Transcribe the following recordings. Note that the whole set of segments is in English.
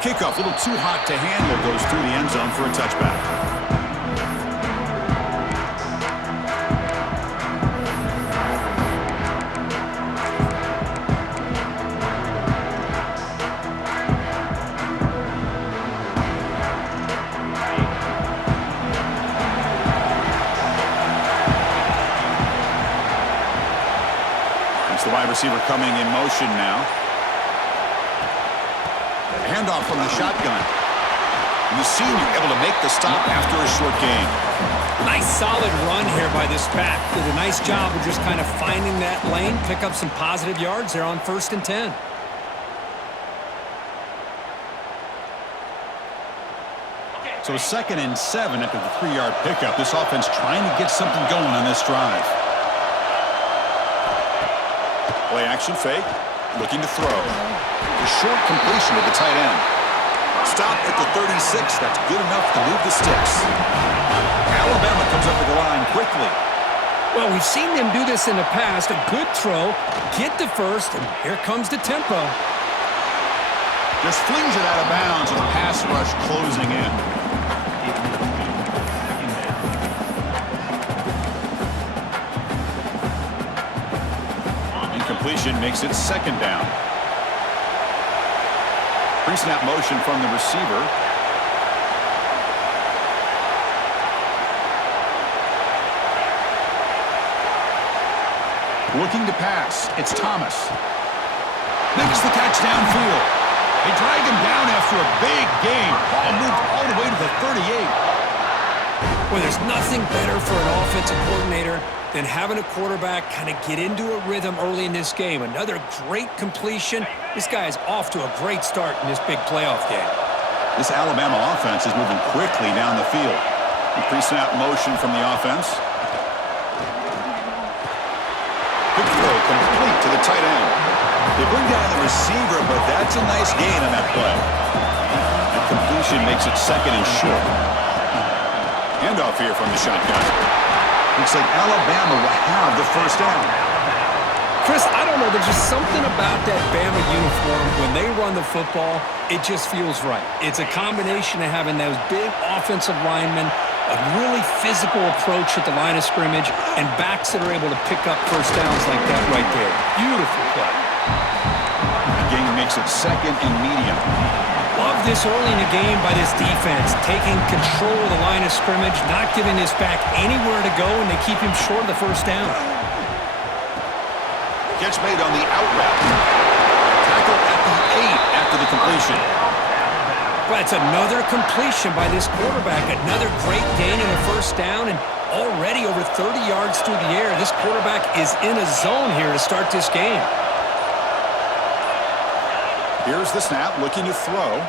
Kickoff, a little too hot to handle, goes through the end zone for a touchback. It's the wide receiver coming in motion now. Handoff from the shotgun. And the senior able to make the stop after a short gain. Nice solid run here by this back. Did a nice job of just kind of finding that lane, pick up some positive yards there on 1st and 10. So 2nd and 7 after the 3-yard pickup. This offense trying to get something going on this drive. Play action fake. Looking to throw. A short completion to the tight end. Stop at the 36. That's good enough to move the sticks. Alabama comes up to the line quickly. Well, we've seen them do this in the past. A good throw, get the first, and here comes the tempo. Just flings it out of bounds with a pass rush closing in. Incompletion makes it 2nd down. Pre-snap motion from the receiver. Looking to pass. It's Thomas. Makes the catch downfield. They drag him down after a big gain. Ball moved all the way to the 38. Well, there's nothing better for an offensive coordinator than having a quarterback kind of get into a rhythm early in this game. Another great completion. This guy is off to a great start in this big playoff game. This Alabama offense is moving quickly down the field. Pre-snap motion from the offense. Good throw, complete to the tight end. They bring down the receiver, but that's a nice gain on that play. The completion makes it 2nd and short. Handoff here from the shotgun. Looks like Alabama will have the 1st down. Chris, I don't know. There's just something about that Bama uniform. When they run the football, it just feels right. It's a combination of having those big offensive linemen, a really physical approach at the line of scrimmage, and backs that are able to pick up 1st downs like that right there. Beautiful play. The game makes it 2nd and medium. Love this early in the game by this defense, taking control of the line of scrimmage, not giving this back anywhere to go, and they keep him short of the 1st down. Catch made on the out route. Tackle at the 8 after the completion. Well, that's another completion by this quarterback. Another great gain in a 1st down, and already over 30 yards through the air. This quarterback is in a zone here to start this game. Here's the snap, looking to throw.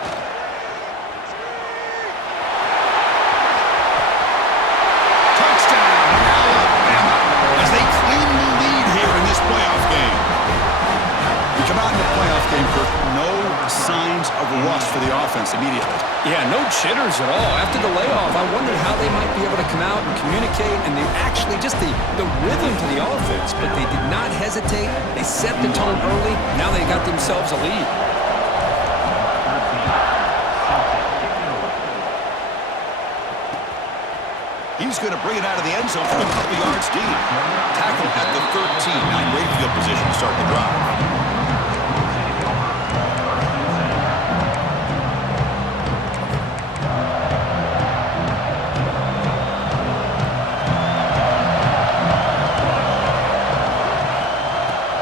Touchdown, Alabama, as they claim the lead here in this playoff game. We come out in the playoff game, Kirk, no signs of rust for the offense immediately. Yeah, no jitters at all. After the layoff, I wondered how they might be able to come out and communicate, and they actually just the rhythm to the offense, but they did not hesitate. They set the tone early. Now they got themselves a lead. He's going to bring it out of the end zone from a couple yards deep. Tackle at the 13. Now in great field position to start the drive.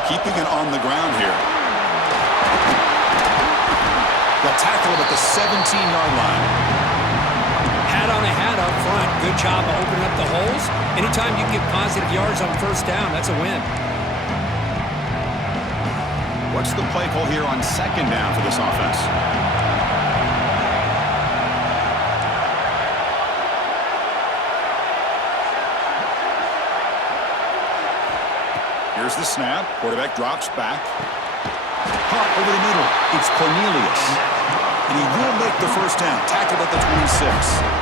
Keeping it on the ground here. They'll tackle him at the 17-yard line. Hat on a hat up front. Good job of opening up the holes. Anytime you get positive yards on 1st down, that's a win. What's the play call here on 2nd down for this offense? Here's the snap. Quarterback drops back. Caught over the middle. It's Cornelius. And he will make the 1st down. Tackled at the 26.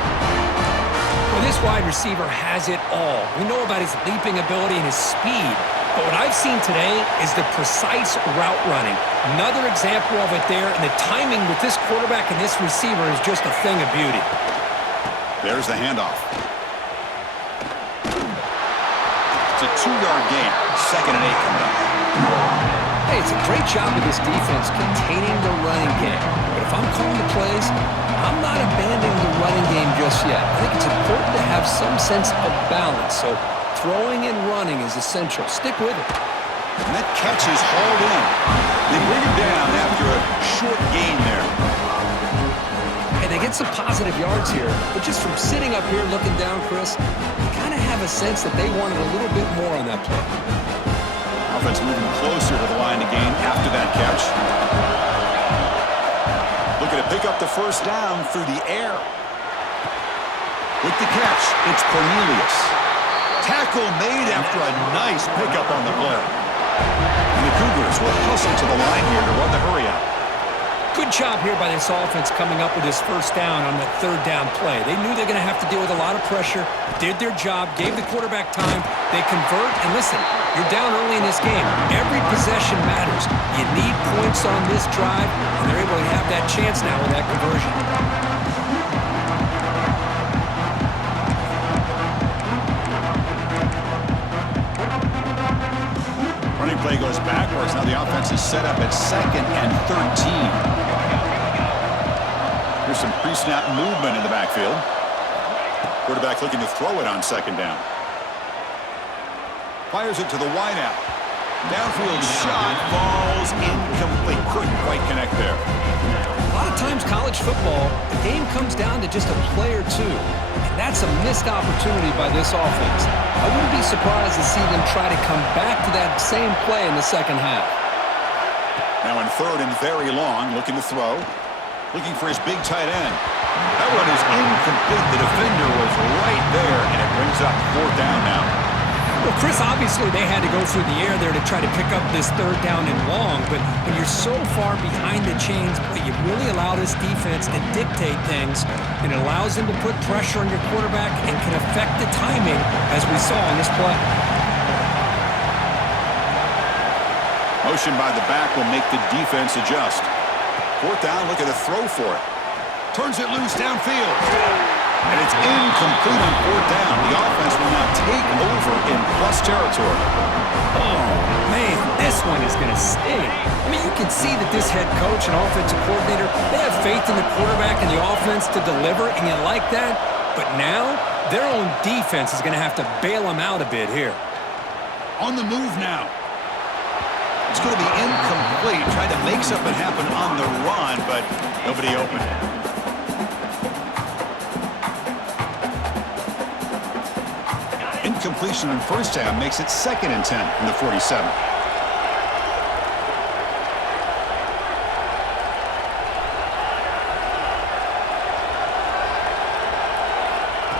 Well, this wide receiver has it all. We know about his leaping ability and his speed, But what I've seen today is the precise route running. Another example of it there, and the timing with this quarterback and this receiver is just a thing of beauty. There's the handoff. It's a 2-yard gain. 2nd and 8 coming up. Hey, it's a great job of this defense containing the running game. But if I'm calling the plays, I'm not abandoning the running game just yet. I think it's important to have some sense of balance. So throwing and running is essential. Stick with it. And that catch is hauled in. They bring him down after a short gain there. And they get some positive yards here. But just from sitting up here looking down, Chris, you kind of have a sense that they wanted a little bit more on that play. Offense moving closer to the line to gain after that catch. Looking to pick up the first down through the air. With the catch, it's Cornelius. Tackle made after a nice pickup on the play. And the Cougars will hustle to the line here to run the hurry out. Good job here by this offense coming up with this first down on that 3rd down play. They knew they're going to have to deal with a lot of pressure, did their job, gave the quarterback time, they convert, and listen, you're down early in this game. Every possession matters. You need points on this drive, and they're able to have that chance now with that conversion. Running play goes backwards. Now the offense is set up at 2nd and 13. Here's some pre-snap movement in the backfield. Quarterback looking to throw it on 2nd down. Fires it to the wideout. Downfield shot falls incomplete. Couldn't quite connect there. A lot of times college football, the game comes down to just a play or two. And that's a missed opportunity by this offense. I wouldn't be surprised to see them try to come back to that same play in the second half. Now in 3rd and very long, looking to throw. Looking for his big tight end. That one is incomplete. The defender was right there, and it brings up 4th down now. Well, Chris, obviously they had to go through the air there to try to pick up this 3rd down and long, but when you're so far behind the chains, you really allow this defense to dictate things, and it allows them to put pressure on your quarterback and can affect the timing, as we saw on this play. Motion by the back will make the defense adjust. 4th down, look at the throw for it. Turns it loose downfield. And it's incomplete on 4th down. The offense will now take over in plus territory. Oh, man, this one is going to sting. I mean, you can see that this head coach and offensive coordinator, they have faith in the quarterback and the offense to deliver, and you like that. But now, their own defense is going to have to bail them out a bit here. On the move now. It's going to be incomplete. Tried to make something happen on the run, but nobody open. Incompletion in first down makes it 2nd and 10 from the 47.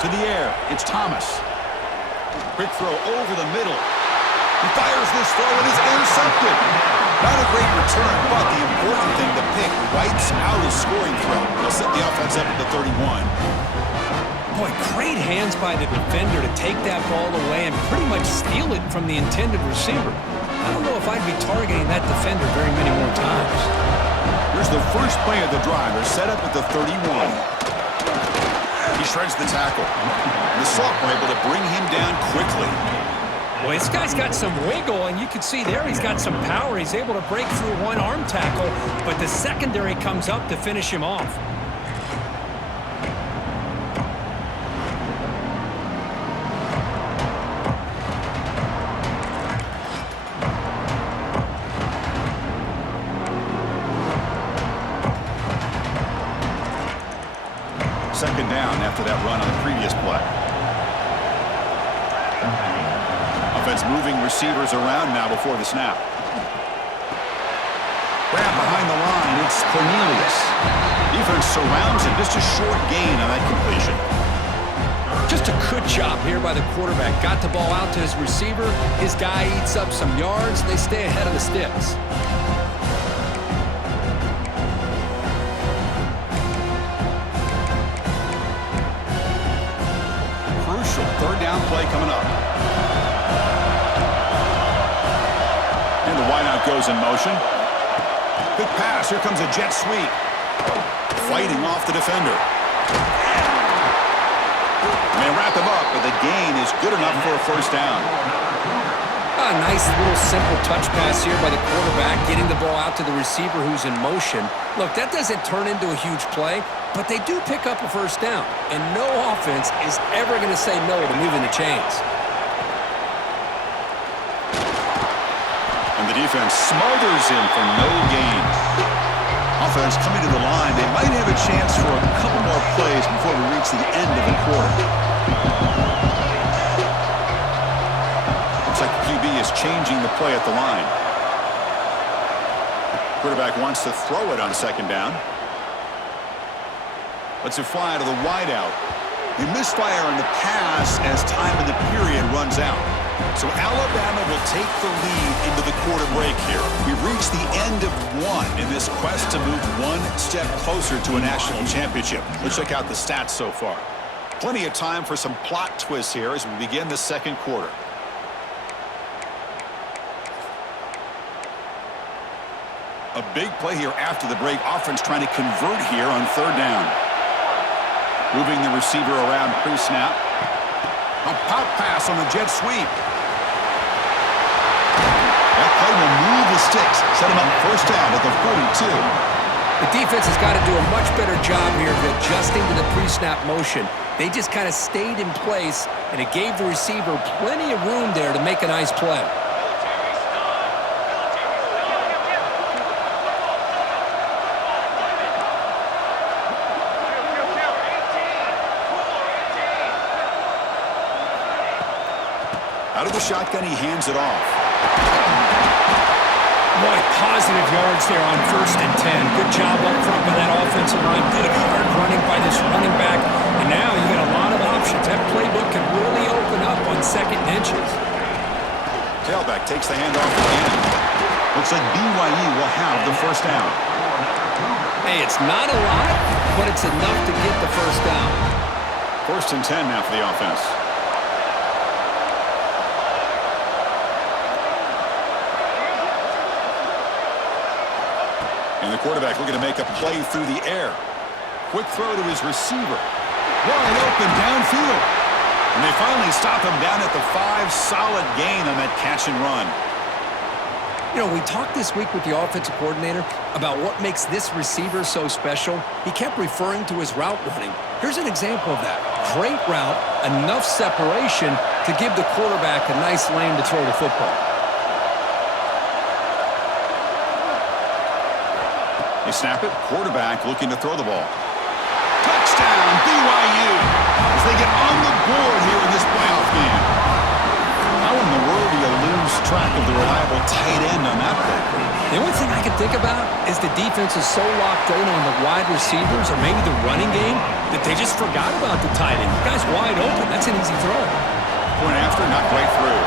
To the air, it's Thomas. Quick throw over the middle. He fires this throw and is intercepted. Not a great return, but the important thing, the pick wipes out his scoring throw. They'll set the offense up at the 31. Boy, great hands by the defender to take that ball away and pretty much steal it from the intended receiver. I don't know if I'd be targeting that defender very many more times. Here's the first play of the drive. They're set up at the 31. He shreds the tackle. And the sophomore able to bring him down quickly. Well, this guy's got some wiggle, and you can see there he's got some power. He's able to break through one arm tackle, but the secondary comes up to finish him off. Second down after that run on the previous play. Offense moving receivers around now before the snap. Grab behind the line, it's Cornelius. Defense surrounds him, just a short gain on that completion. Just a good job here by the quarterback. Got the ball out to his receiver. His guy eats up some yards. They stay ahead of the sticks. Crucial third down play coming up. Clock goes in motion. Quick pass. Here comes a jet sweep. Fighting off the defender. And they wrap him up, but the gain is good enough for a first down. A nice little simple touch pass here by the quarterback, getting the ball out to the receiver who's in motion. Look, that doesn't turn into a huge play, but they do pick up a first down. And no offense is ever going to say no to moving the chains. And the defense smothers him for no gain. Offense coming to the line. They might have a chance for a couple more plays before we reach the end of the quarter. Looks like the QB is changing the play at the line. Quarterback wants to throw it on second down. Lets it fly to the wideout. They misfire on the pass as time in the period runs out. So Alabama will take the lead into the quarter break here. We've reached the end of one in this quest to move one step closer to a national championship. Let's check out the stats so far. Plenty of time for some plot twists here as we begin the second quarter. A big play here after the break. Offense trying to convert here on third down. Moving the receiver around pre-snap. A pop pass on the jet sweep. That play will move the sticks. Set him up first down at the 42. The defense has got to do a much better job here of adjusting to the pre-snap motion. They just kind of stayed in place, and it gave the receiver plenty of room there to make a nice play. Out of the shotgun, he hands it off. Boy, positive yards there on 1st and 10. Good job up front by that offensive line. Good hard running by this running back. And now you got a lot of options. That playbook can really open up on second and inches. Tailback takes the handoff again. Looks like BYU will have the first down. Hey, it's not a lot, but it's enough to get the first down. 1st and 10 now for the offense. And the quarterback looking to make a play through the air. Quick throw to his receiver. Wide open downfield. And they finally stop him down at the 5. Solid gain on that catch and run. You know, we talked this week with the offensive coordinator about what makes this receiver so special. He kept referring to his route running. Here's an example of that. Great route, enough separation to give the quarterback a nice lane to throw the football. They snap it. Quarterback looking to throw the ball. Touchdown, BYU, as they get on the board here in this playoff game. How in the world do you lose track of the reliable tight end on that play? The only thing I can think about is the defense is so locked in on the wide receivers or maybe the running game that they just forgot about the tight end. The guy's wide open. That's an easy throw. Point after, knocked right through.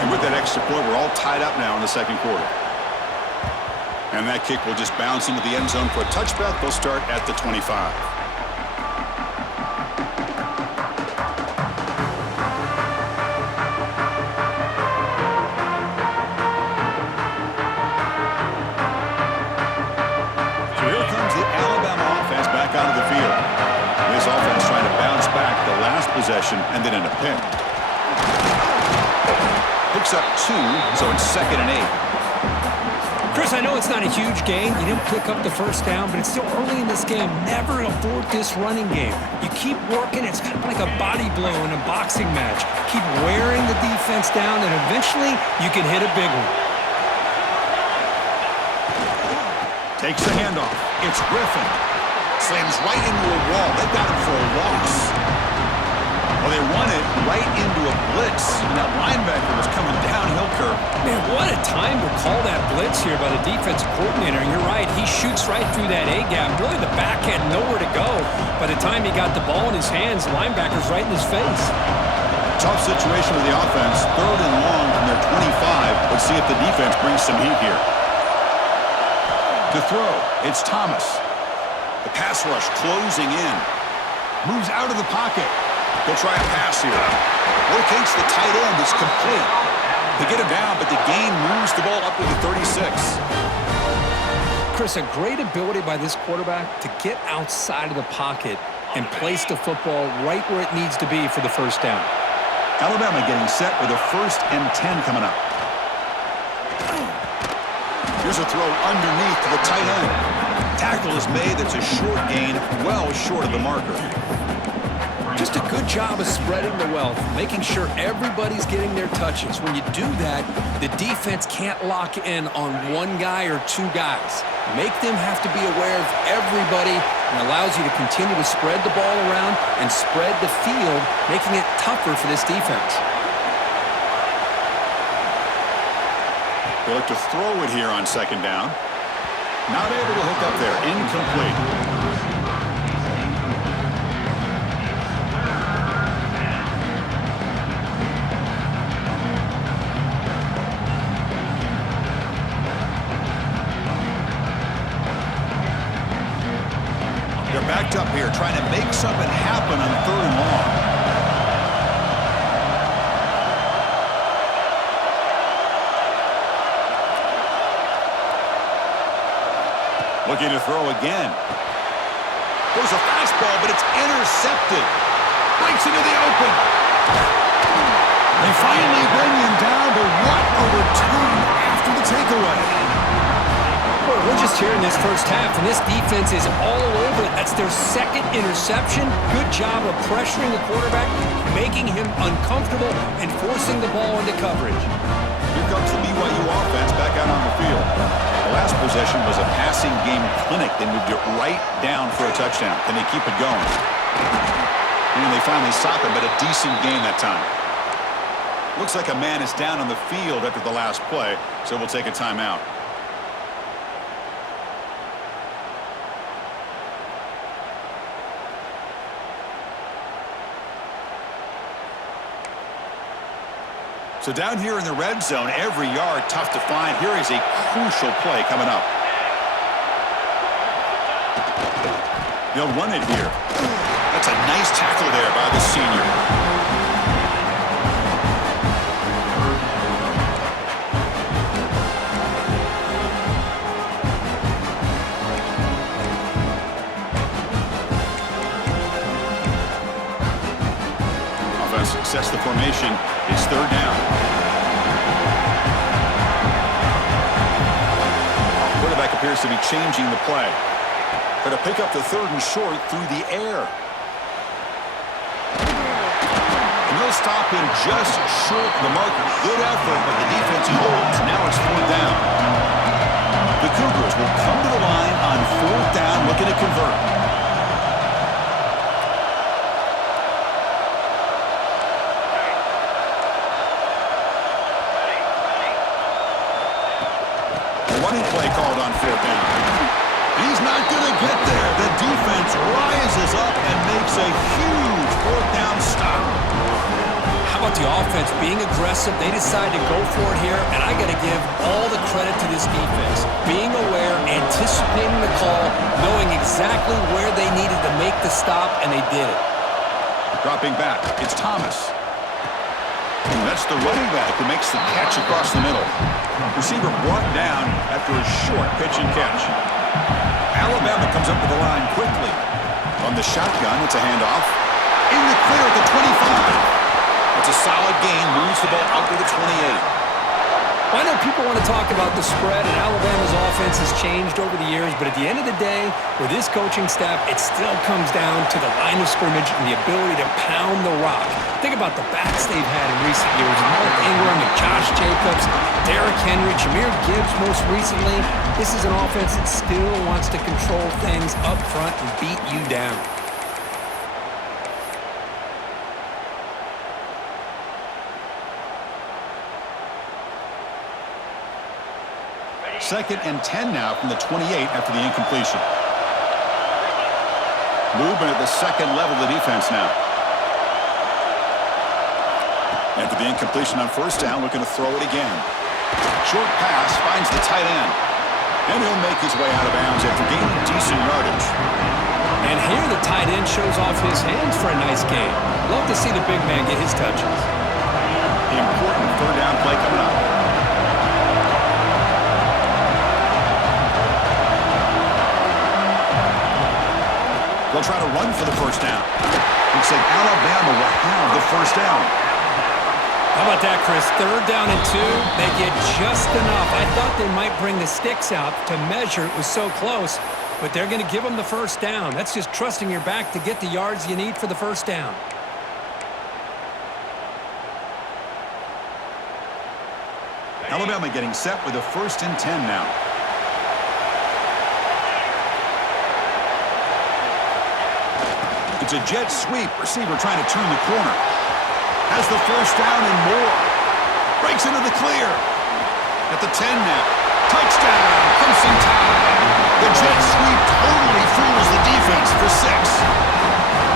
And with that extra point, we're all tied up now in the second quarter. And that kick will just bounce into the end zone for a touchback. They'll start at the 25. So here comes the Alabama offense back out of the field. This offense trying to bounce back the last possession and then in a pick. Picks up 2, so it's 2nd and 8. Chris, I know it's not a huge gain. You didn't pick up the first down, but it's still early in this game. Never abort this running game. You keep working. It's kind of like a body blow in a boxing match. Keep wearing the defense down, and eventually you can hit a big one. Takes the handoff. It's Griffin. Slams right into a wall. They got him for a loss. Well, they run it right into a blitz, and that linebacker was coming downhill curve. Man, what a time to call that blitz here by the defensive coordinator. And you're right, he shoots right through that A-gap. Really, the back had nowhere to go. By the time he got the ball in his hands, linebacker's right in his face. Tough situation with the offense. 3rd and long from their 25. Let's see if the defense brings some heat here. To throw, it's Thomas. The pass rush closing in. Moves out of the pocket. He'll try a pass here. Locates the tight end. It's complete. They get him down, but the gain moves the ball up to the 36. Chris, a great ability by this quarterback to get outside of the pocket and place the football right where it needs to be for the first down. Alabama getting set with a 1st and 10 coming up. Here's a throw underneath to the tight end. Tackle is made. That's a short gain, well short of the marker. Just a good job of spreading the wealth, making sure everybody's getting their touches. When you do that, the defense can't lock in on one guy or two guys. Make them have to be aware of everybody and allows you to continue to spread the ball around and spread the field, making it tougher for this defense. They look to throw it here on 2nd down. Not able to hook up there. Incomplete. They're backed up here, trying to make something happen on 3rd and long. Looking to throw again. There's a fastball, but it's intercepted. Breaks into the open. They finally bring him down, but what a return after the takeaway. Boy, we're just here in this first half, and this defense is all over it. That's their 2nd interception. Good job of pressuring the quarterback, making him uncomfortable, and forcing the ball into coverage. Here comes the BYU offense back out on the field. The last possession was a passing game clinic. They moved it right down for a touchdown. Can they keep it going? And they finally stop it, but a decent game that time. Looks like a man is down on the field after the last play, so we'll take a timeout. So down here in the red zone, every yard tough to find. Here is a crucial play coming up. They'll run it here. That's a nice tackle there by the senior. Offense sets the formation. It's 3rd down. Quarterback appears to be changing the play. Going to pick up the 3rd and short through the air. And they'll stop him just short of the marker. Good effort, but the defense holds. Now it's 4th down. The Cougars will come to the line on 4th down, looking to convert. Running play called on 4th down. He's not going to get there. The defense rises up and makes a huge 4th down stop. How about the offense being aggressive? They decide to go for it here, and I got to give all the credit to this defense. Being aware, anticipating the call, knowing exactly where they needed to make the stop, and they did it. Dropping back, it's Thomas. That's the running back who makes the catch across the middle. Receiver brought down after a short pitch and catch. Alabama comes up to the line quickly. On the shotgun, it's a handoff. In the clear at the 25. It's a solid gain, moves the ball out to the 28. Well, I know people want to talk about the spread, and Alabama's offense has changed over the years, but at the end of the day, with this coaching staff, it still comes down to the line of scrimmage and the ability to pound the rock. Think about the backs they've had in recent years. Mark Ingram and Josh Jacobs, Derrick Henry, Jahmyr Gibbs most recently. This is an offense that still wants to control things up front and beat you down. 2nd and 10 now from the 28 after the incompletion. Movement at the 2nd level of the defense now. After the incompletion on 1st down, looking to throw it again. Short pass finds the tight end. And he'll make his way out of bounds after gaining decent yardage. And here the tight end shows off his hands for a nice game. Love to see the big man get his touches. Important third down play coming up. They'll try to run for the first down. Looks like Alabama will have the first down. How about that, Chris? Third down and 2. They get just enough. I thought they might bring the sticks out to measure. It was so close. But they're going to give them the first down. That's just trusting your back to get the yards you need for the first down. Alabama getting set with a 1st and 10 now. It's a jet sweep. Receiver trying to turn the corner. Has the first down and more. Breaks into the clear. At the 10 now. Touchdown, Crimson Tide. The jet sweep totally fools the defense for 6.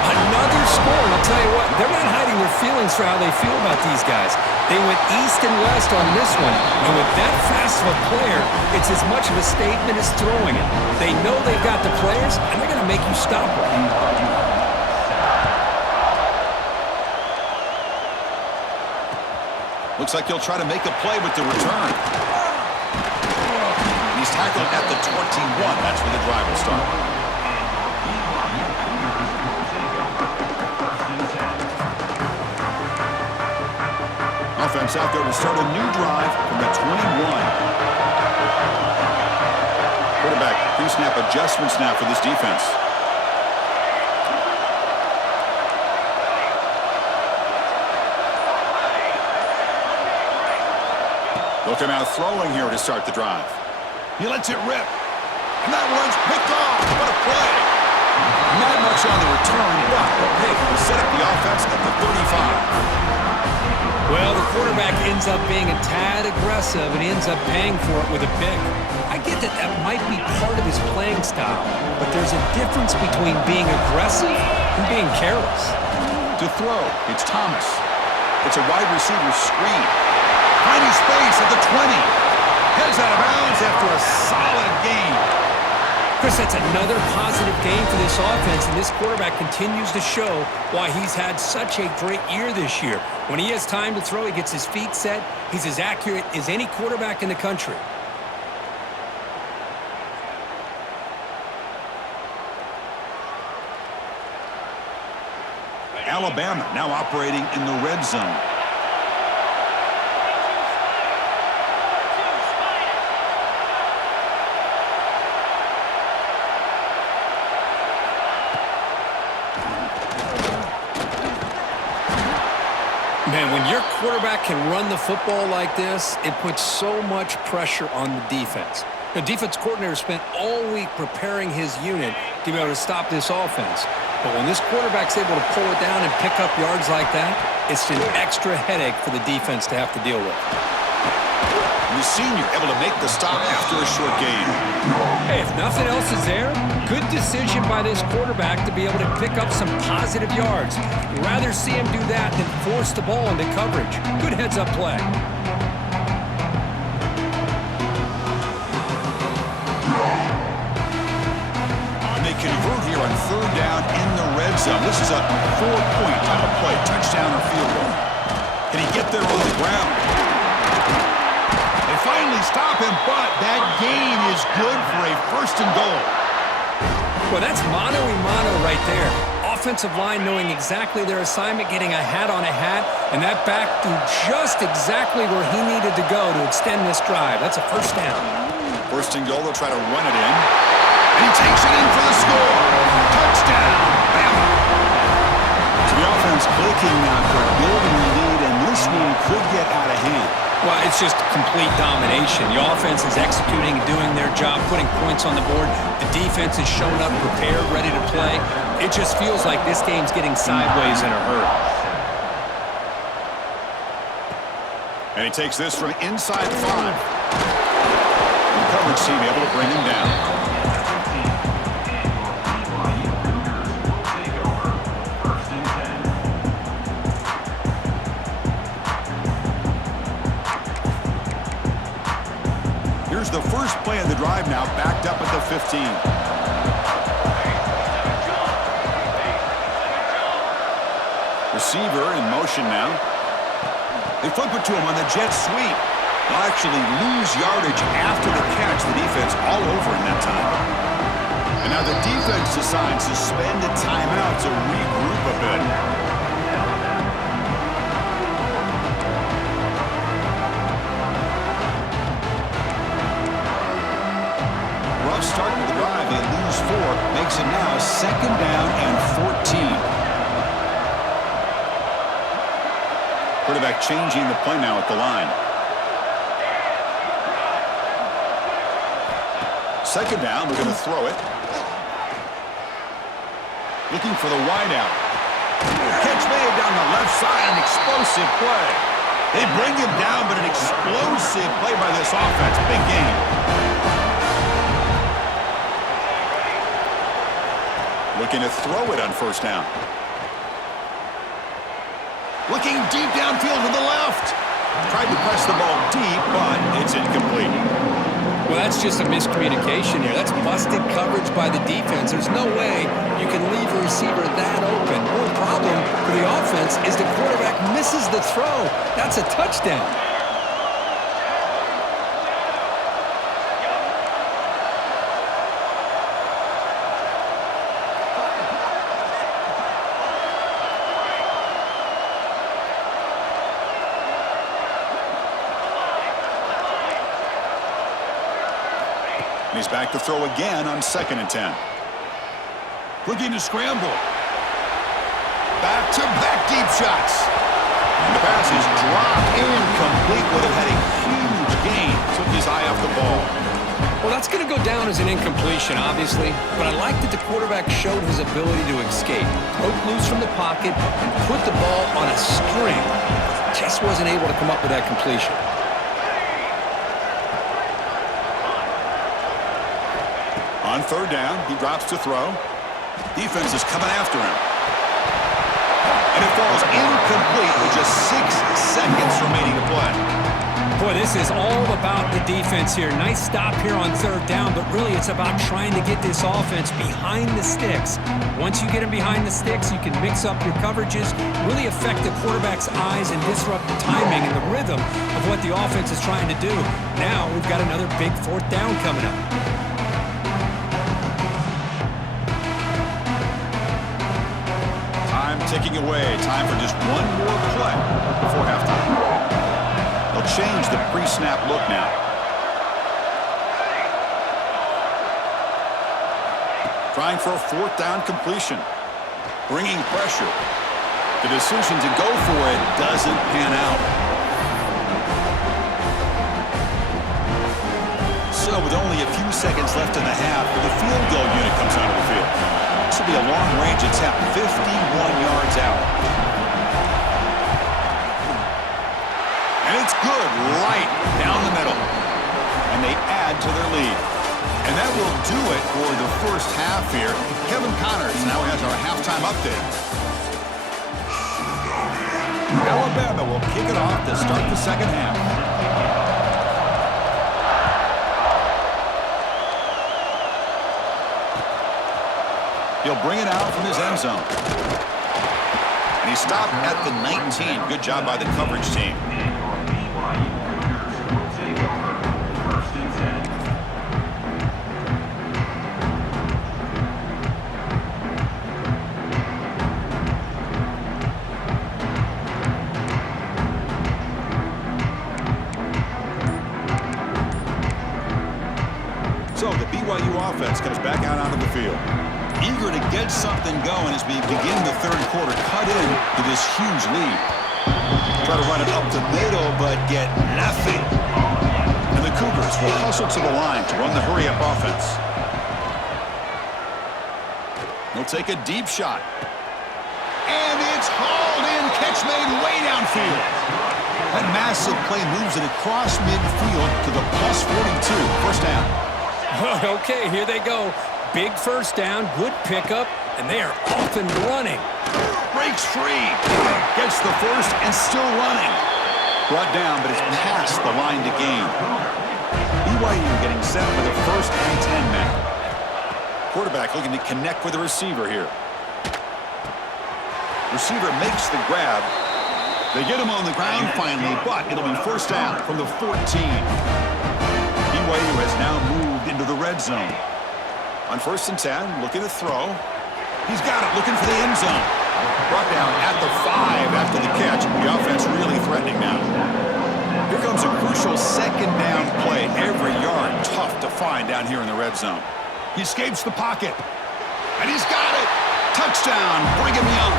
Another score, and I'll tell you what, they're not hiding their feelings for how they feel about these guys. They went east and west on this one, and with that fast of a player, it's as much of a statement as throwing it. They know they've got the players, and they're going to make you stop them. Looks like he'll try to make a play with the return. He's tackled at the 21. That's where the drive will start. Offense out there to start a new drive from the 21. Quarterback pre-snap adjustments now for this defense. Look him out throwing here to start the drive. He lets it rip. And that one's picked off. What a play. Not much on the return, but the pick will set up the offense at the 35. Well, the quarterback ends up being a tad aggressive and he ends up paying for it with a pick. I get that that might be part of his playing style, but there's a difference between being aggressive and being careless. To throw, it's Thomas. It's a wide receiver screen. Finding space at the 20. Heads out of bounds after a solid game. Chris, that's another positive game for this offense, and this quarterback continues to show why he's had such a great year this year. When he has time to throw, he gets his feet set. He's as accurate as any quarterback in the country. Alabama now operating in the red zone. Man, when your quarterback can run the football like this, it puts so much pressure on the defense. The defense coordinator spent all week preparing his unit to be able to stop this offense. But when this quarterback's able to pull it down and pick up yards like that, it's an extra headache for the defense to have to deal with. The senior able to make the stop after a short gain. Hey, if nothing else is there, good decision by this quarterback to be able to pick up some positive yards. You'd rather see him do that than force the ball into coverage. Good heads-up play. And they convert here on third down in the red zone. This is a 4-point type of play, touchdown or field goal. Can he get there on the ground? They finally stop him, but that gain is good for a 1st and goal. Well, that's mano-a-mano right there. Offensive line knowing exactly their assignment, getting a hat on a hat, and that back threw just exactly where he needed to go to extend this drive. That's a 1st down. 1st and goal, they'll try to run it in. And he takes it in for the score. Touchdown, Bama. So the offense clicking now for building the lead, and this one could get out of hand. Well, it's just complete domination. The offense is executing and doing their job, putting points on the board. The defense is showing up prepared, ready to play. It just feels like this game's getting sideways in a hurry. And he takes this from inside the 5. The coverage team able to bring him down. Here's the first play of the drive now, backed up at the 15. Receiver in motion now. They flip it to him on the jet sweep. They'll actually lose yardage after the catch. The defense all over in that time. And now the defense decides to spend a timeout to regroup a bit. Rough start to the drive. They lose 4. Makes it now 2nd down and 14. Quarterback changing the play now at the line. 2nd down, we're going to throw it. Looking for the wideout. Catch made down the left side, an explosive play. They bring him down, but an explosive play by this offense. Big game. Looking to throw it on 1st down. Looking deep downfield to the left. Tried to press the ball deep, but it's incomplete. Well, that's just a miscommunication here. That's busted coverage by the defense. There's no way you can leave a receiver that open. One problem for the offense is the quarterback misses the throw. That's a touchdown. He's back to throw again on 2nd and 10. Looking to scramble. Back-to-back deep shots. And the pass is dropped incomplete. Would have had a huge gain. Took his eye off the ball. Well, that's going to go down as an incompletion, obviously. But I like that the quarterback showed his ability to escape. Broke loose from the pocket and put the ball on a string. Just wasn't able to come up with that completion. On 3rd down, he drops to throw. Defense is coming after him. And it falls incomplete with just 6 seconds remaining to play. Boy, this is all about the defense here. Nice stop here on 3rd down, but really it's about trying to get this offense behind the sticks. Once you get them behind the sticks, you can mix up your coverages, really affect the quarterback's eyes and disrupt the timing and the rhythm of what the offense is trying to do. Now we've got another big 4th down coming up. Ticking away. Time for just one more play before halftime. They'll change the pre-snap look now. Trying for a 4th down completion. Bringing pressure. The decision to go for it doesn't pan out. So with only a few seconds left in the half, the field goal unit comes onto the field. This will be a long-range attempt, 51 yards out. And it's good, right down the middle. And they add to their lead. And that will do it for the first half here. Kevin Connors now has our halftime update. Alabama will kick it off to start the 2nd half. He'll bring it out from his end zone. And he stopped at the 19. Good job by the coverage team. So the BYU offense comes back out onto the field. Eager to get something going as we begin the 3rd quarter. Cut in to this huge lead. Try to run it up the middle, but get nothing. And the Cougars will hustle to the line to run the hurry-up offense. They'll take a deep shot. And it's hauled in. Catch made way downfield. That massive play moves it across midfield to the plus 42. 1st down. Okay, here they go. Big 1st down, good pickup, and they are off and running. Breaks free. Gets the 1st and still running. Brought down, but it's past the line to gain. BYU getting set with a 1st and 10 man. Quarterback looking to connect with the receiver here. Receiver makes the grab. They get him on the ground finally, but it'll be first down from the 14. BYU has now moved into the red zone. On 1st and 10, looking to throw. He's got it, looking for the end zone. Brought down at the 5 after the catch. The offense really threatening now. Here comes a crucial second down play. Every yard tough to find down here in the red zone. He escapes the pocket. And he's got it. Touchdown, Brigham Young.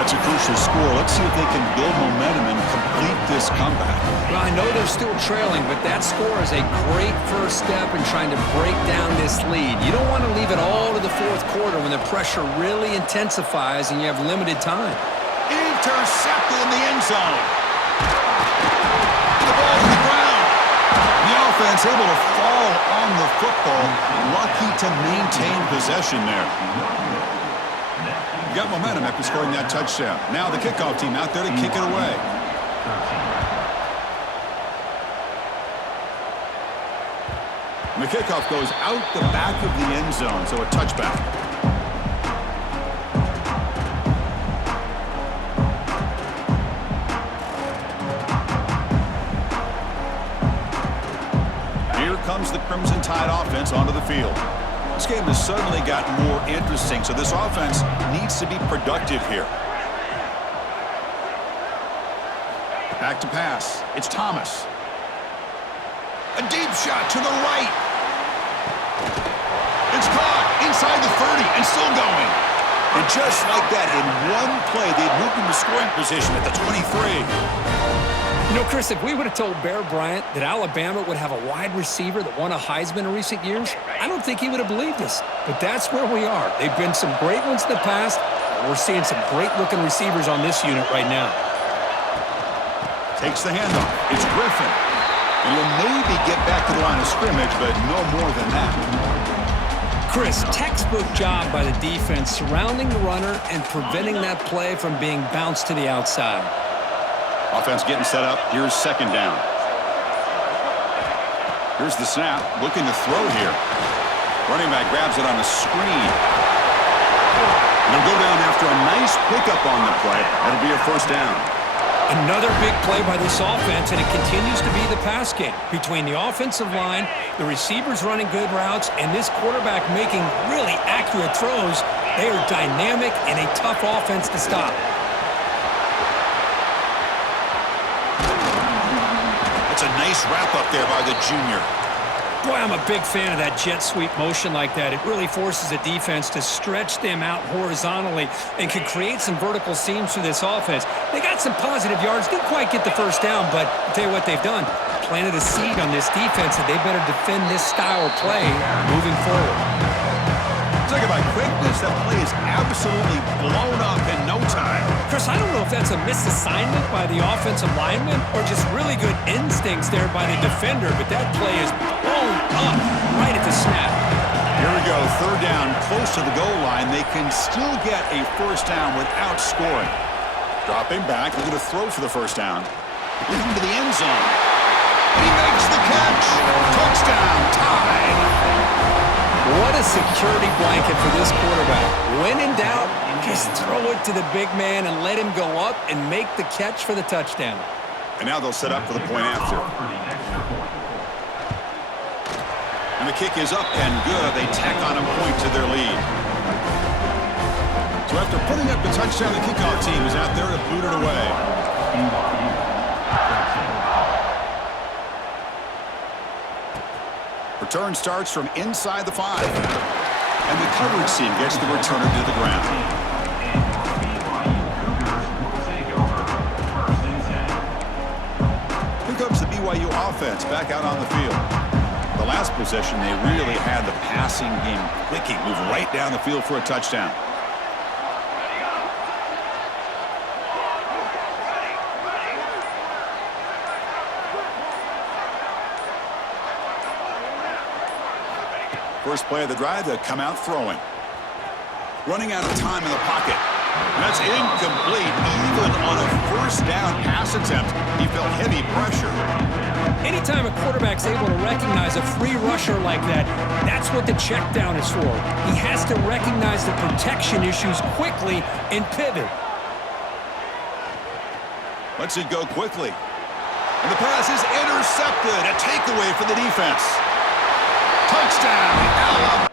That's a crucial score. Let's see if they can build momentum and complete this comeback. Well, I know they're still trailing, but that score is a great first step in trying to break down this lead. You don't want to leave it all to the fourth quarter when the pressure really intensifies and you have limited time. Intercepted in the end zone. The ball to the ground. The offense able to fall on the football. Lucky to maintain possession there. Got momentum after scoring that touchdown. Now the kickoff team out there to kick it away. And the kickoff goes out the back of the end zone, so a touchback. Here comes the Crimson Tide offense onto the field. This game has suddenly gotten more interesting, so this offense needs to be productive here. Back to pass. It's Thomas. A deep shot to the right. It's caught inside the 30 and still going. And just like that, in one play, they've moved into scoring position at the 23. You know, Chris, if we would have told Bear Bryant that Alabama would have a wide receiver that won a Heisman in recent years, I don't think he would have believed us. But that's where we are. They've been some great ones in the past. We're seeing some great-looking receivers on this unit right now. Takes the handoff. It's Griffin. And he'll maybe get back to the line of scrimmage, but no more than that. Chris, textbook job by the defense surrounding the runner and preventing that play from being bounced to the outside. Offense getting set up. Here's second down. Here's the snap. Looking to throw here. Running back grabs it on the screen. And he'll go down after a nice pickup on the play. That'll be a first down. Another big play by this offense, and it continues to be the pass game. Between the offensive line, the receivers running good routes, and this quarterback making really accurate throws, they are dynamic and a tough offense to stop. It's a nice wrap-up there by the junior. Boy, I'm a big fan of that jet sweep motion like that. It really forces a defense to stretch them out horizontally and can create some vertical seams for this offense. They got some positive yards, didn't quite get the first down, but I'll tell you what they've done. Planted a seed on this defense, and they better defend this style of play moving forward. Talk about quickness. That play is absolutely blown up in no time. Chris, I don't know if that's a misassignment by the offensive lineman or just really good instincts there by the defender, but that play is blown up right at the snap. Here we go, third down, close to the goal line. They can still get a first down without scoring. Dropping back, looking to throw for the first down. Looking to the end zone. He makes the catch. Touchdown, Tide. What a security blanket for this quarterback. When in doubt, just throw it to the big man and let him go up and make the catch for the touchdown. And now they'll set up for the point after. And the kick is up and good. They tack on a point to their lead. So after putting up the touchdown, the kickoff team is out there to boot it away. Return starts from inside the 5. And the coverage team gets the returner to the ground. Here comes the BYU offense back out on the field. The last possession, they really had the passing game clicking. Move right down the field for a touchdown. First play of the drive, they come out throwing. Running out of time in the pocket. And that's incomplete. Even on a first down pass attempt, he felt heavy pressure. Anytime a quarterback's able to recognize a free rusher like that, that's what the check down is for. He has to recognize the protection issues quickly and pivot. Lets it go quickly. And the pass is intercepted. A takeaway for the defense. Touchdown, Alabama.